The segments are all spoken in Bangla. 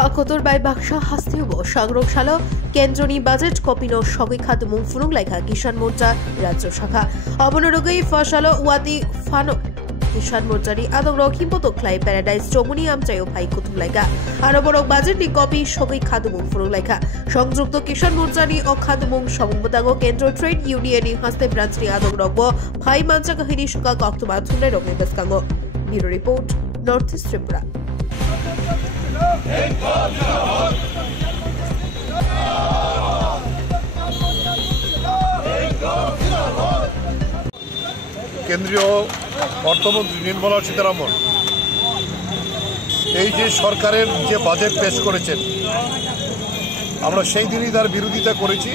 Hakotor by Baksha Hastiubo, Shagrok Shalo, Kendroni Budget, Kopino, Shogikat Mungfunung like Kishan Murta, Rajo Shaka, Abonogi, Fashalo, Wadi Fano. Kishan Murtari, Adoro Kimpoto Clay Paradise, Jomuni Amtayo Pai Kutulaika, Araboro Budget, Copy, Shogi Kadumung Furulaika, Shongzuk Kishan Murtari, or Kadumung, Shombudago, Kendro Trade Union, Haste Branchni Adorobo, Pai Manchaka Hinishuka, October, Tunero, Nebeskango. Bureau Report, Northeast Tripura. কেন্দ্রীয় অর্থমন্ত্রী নির্মলা সীতারামন এই যে সরকারের যে বাজেট পেশ করেছেন আমরা সেই দিনই তার বিরোধিতা করেছি।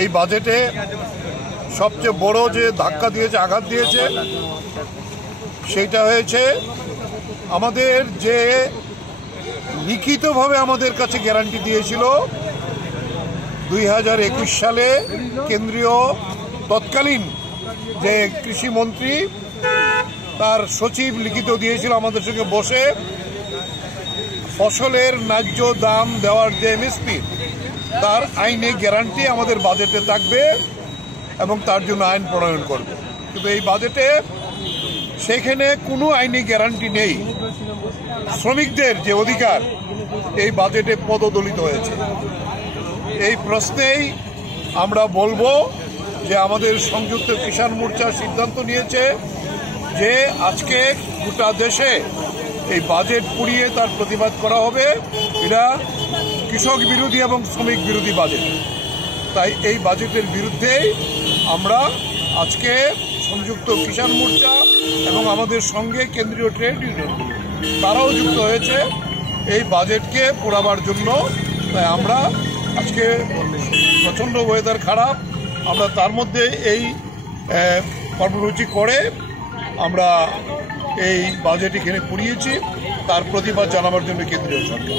এই বাজেটে সবচেয়ে বড় যে ধাক্কা দিয়েছে, আঘাত দিয়েছে, সেটা হয়েছে আমাদের যে লিখিতভাবে আমাদের কাছে গ্যারান্টি দিয়েছিল 2021 সালে কেন্দ্রীয় তৎকালীন যে কৃষি মন্ত্রী তার সচিব লিখিত দিয়েছিল আমাদের সঙ্গে বসে ফসলের ন্যায্য দাম দেওয়ার যে এমএসপি তার আইনে গ্যারান্টি আমাদের বাজেটে থাকবে এবং তার জন্য আইন প্রণয়ন করবে। কিন্তু এই বাজেটে সেখানে কোনো আইনি গ্যারান্টি নেই। শ্রমিকদের যে অধিকার এই বাজেটে পদদলিত হয়েছে। এই প্রশ্নেই আমরা বলবো যে আমাদের সংযুক্ত কিষাণ মোর্চা সিদ্ধান্ত নিয়েছে যে আজকে গোটা দেশে এই বাজেট পুড়িয়ে তার প্রতিবাদ করা হবে। এটা কৃষক বিরোধী এবং শ্রমিক বিরোধী বাজেট। তাই এই বাজেটের বিরুদ্ধেই আমরা আজকে সংযুক্ত কিষাণ মোর্চা এবং আমাদের সঙ্গে কেন্দ্রীয় ট্রেড ইউনিয়ন তারাও যুক্ত হয়েছে এই বাজেটকে পোড়াবার জন্য। তাই আমরা আজকে প্রচণ্ড ওয়েদার খারাপ, আমরা তার মধ্যে এই কর্মসূচি করে আমরা এই বাজেট এখানে পুড়িয়েছি, তার প্রতিবাদ জানাবার জন্য কেন্দ্রীয় সরকার।